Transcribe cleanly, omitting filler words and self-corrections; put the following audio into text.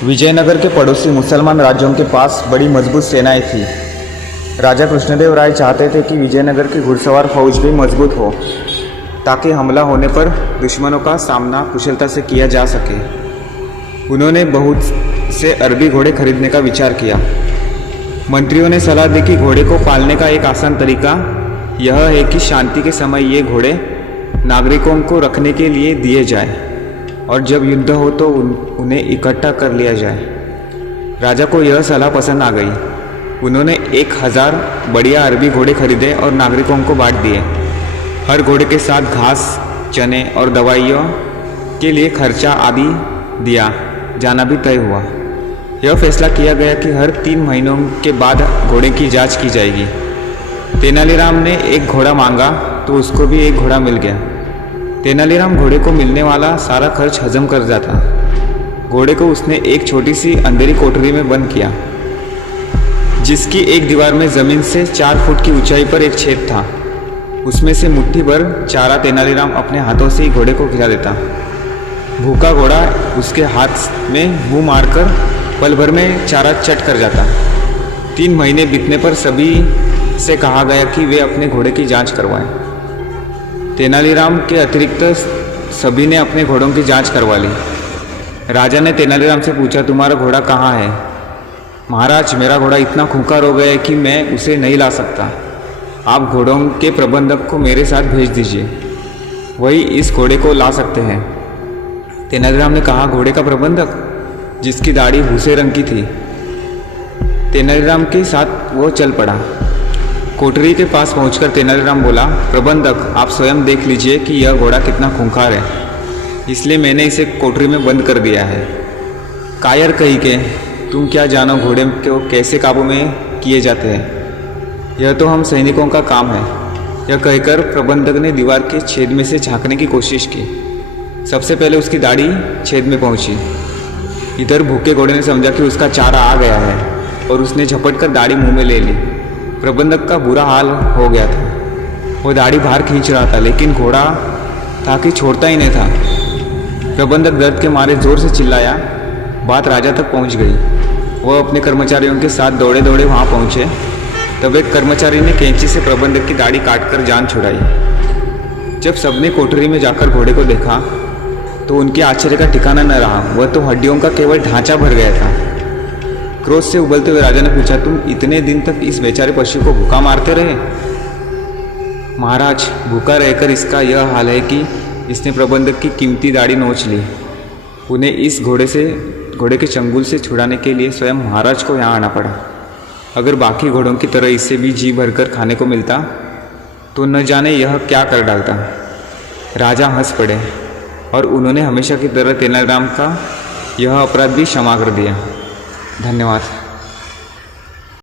विजयनगर के पड़ोसी मुसलमान राज्यों के पास बड़ी मजबूत सेनाएं थी। राजा कृष्णदेव राय चाहते थे कि विजयनगर की घुड़सवार फौज भी मजबूत हो ताकि हमला होने पर दुश्मनों का सामना कुशलता से किया जा सके। उन्होंने बहुत से अरबी घोड़े खरीदने का विचार किया। मंत्रियों ने सलाह दी कि घोड़े को पालने का एक आसान तरीका यह है कि शांति के समय ये घोड़े नागरिकों को रखने के लिए दिए जाए और जब युद्ध हो तो उन्हें इकट्ठा कर लिया जाए। राजा को यह सलाह पसंद आ गई। उन्होंने 1000 बढ़िया अरबी घोड़े खरीदे और नागरिकों को बांट दिए। हर घोड़े के साथ घास, चने और दवाइयों के लिए खर्चा आदि दिया जाना भी तय हुआ। यह फैसला किया गया कि हर 3 महीनों के बाद घोड़े की जांच की जाएगी। तेनालीराम ने एक घोड़ा मांगा तो उसको भी एक घोड़ा मिल गया। तेनालीराम घोड़े को मिलने वाला सारा खर्च हजम कर जाता। घोड़े को उसने एक छोटी सी अंधेरी कोठरी में बंद किया, जिसकी एक दीवार में जमीन से 4 फुट की ऊंचाई पर एक छेद था। उसमें से मुट्ठी भर चारा तेनालीराम अपने हाथों से ही घोड़े को खिला देता। भूखा घोड़ा उसके हाथ में मुंह मारकर पल भर में चारा चट कर जाता। 3 महीने बीतने पर सभी से कहा गया कि वे अपने घोड़े की जांच करवाएं। तेनालीराम के अतिरिक्त सभी ने अपने घोड़ों की जांच करवा ली। राजा ने तेनालीराम से पूछा, तुम्हारा घोड़ा कहाँ है? महाराज, मेरा घोड़ा इतना खूंखार हो गया है कि मैं उसे नहीं ला सकता। आप घोड़ों के प्रबंधक को मेरे साथ भेज दीजिए, वही इस घोड़े को ला सकते हैं। तेनालीराम ने कहा, घोड़े का प्रबंधक, जिसकी दाढ़ी भूसे रंग की थी। तेनालीराम के साथ वो चल पड़ा। कोठरी के पास पहुंचकर तेनालीराम बोला, प्रबंधक, आप स्वयं देख लीजिए कि यह घोड़ा कितना खूंखार है, इसलिए मैंने इसे कोठरी में बंद कर दिया है। कायर कही के, तुम क्या जानो घोड़े को कैसे काबू में किए जाते हैं? यह तो हम सैनिकों का काम है। यह कहकर प्रबंधक ने दीवार के छेद में से झांकने की कोशिश की। सबसे पहले उसकी दाढ़ी छेद में पहुंची। इधर भूखे घोड़े ने समझा कि उसका चारा आ गया है और उसने झपट कर दाढ़ी मुंह में ले ली। प्रबंधक का बुरा हाल हो गया था। वो दाढ़ी बाहर खींच रहा था, लेकिन घोड़ा था कि छोड़ता ही नहीं था। प्रबंधक दर्द के मारे जोर से चिल्लाया। बात राजा तक पहुंच गई। वह अपने कर्मचारियों के साथ दौड़े दौड़े वहां पहुंचे। तब एक कर्मचारी ने कैंची से प्रबंधक की दाढ़ी काटकर जान छुड़ाई। जब सबने कोठरी में जाकर घोड़े को देखा तो उनके आश्चर्य का ठिकाना न रहा। वह तो हड्डियों का केवल ढांचा भर गया था। क्रोध से उबलते हुए राजा ने पूछा, तुम इतने दिन तक इस बेचारे पशु को भूखा मारते रहे? महाराज, भूखा रहकर इसका यह हाल है कि इसने प्रबंधक की कीमती दाढ़ी नोच ली। उन्हें इस घोड़े के चंगुल से छुड़ाने के लिए स्वयं महाराज को यहाँ आना पड़ा। अगर बाकी घोड़ों की तरह इसे भी जी भरकर खाने को मिलता तो न जाने यह क्या कर डालता। राजा हंस पड़े और उन्होंने हमेशा की तरह तेनालीराम का यह अपराध भी क्षमा कर दिया। धन्यवाद।